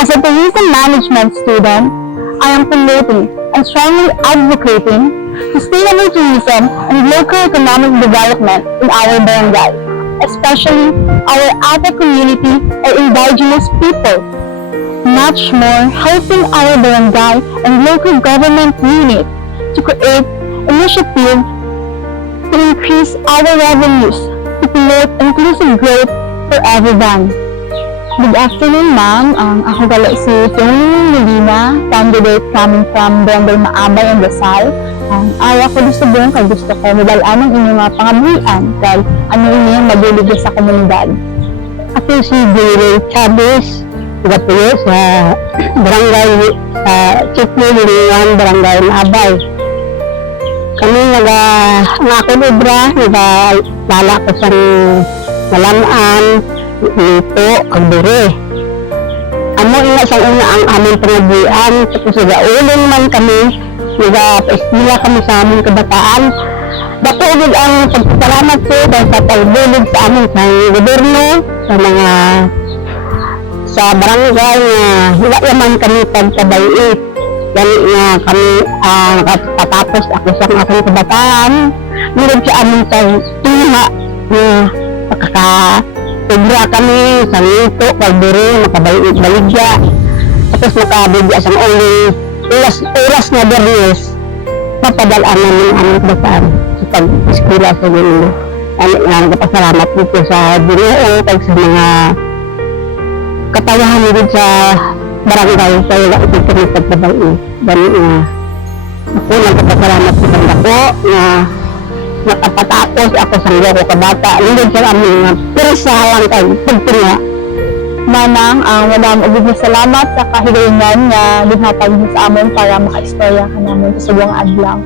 As a tourism management student, I am promoting and strongly advocating sustainable tourism and local economic development in our barangay, especially our Ata community or indigenous people. Much more, helping our barangay and local government unit to create initiative to increase our revenues to promote inclusive growth for everyone. Good afternoon, ma'am. Ako gala si Tony Medina, candidate coming from Barangay Maabay and Lasal. Ayaw ko gusto buong kay gusto ko mabalaan ang inyong mga pangabuhian kay ano inyong mabulig sa komunidad. Ako si Gary Chavez, nagapuyo sa barangay sa Chitno, Lilingan, Barangay Maabay. Kami ang ako libra, nagalala ko sa malamaan, ito, Agdure. Amo ina sa una ang aming pangabuhian, tapos nagaulan man kami, nag-paestila kami sa aming kabataan. Dako gud ang pagpasalamat ko dahil sa pagbulig sa amin sa gobyerno, sa barangay nga wala naman kami pagkabait. Yan nga kami katapos ako sa aking kabataan, meron sa amin sa tunga na pagkakatubra kami sa nito, Agdure, makabalik-baligya. Tapos makabigya sa oras na bernes, mapadalaan namin ang aming kabataan sa pag-eskwela sa Ginoo. Nagpasalamat dito sa Ginoo kag sa mga katawahan dito sa barangay sa wala ito kami pagbabain. Dahil ako nagpasalamat sa ako na nakapatapos ako sa loko kabata. Lingod sa aming pirsa lang kay pagtunga. Manang, madam ubig na salamat sa kahilingan nga ginhatag mo sa amon para maka-istorya ka namin sa subong adlaw.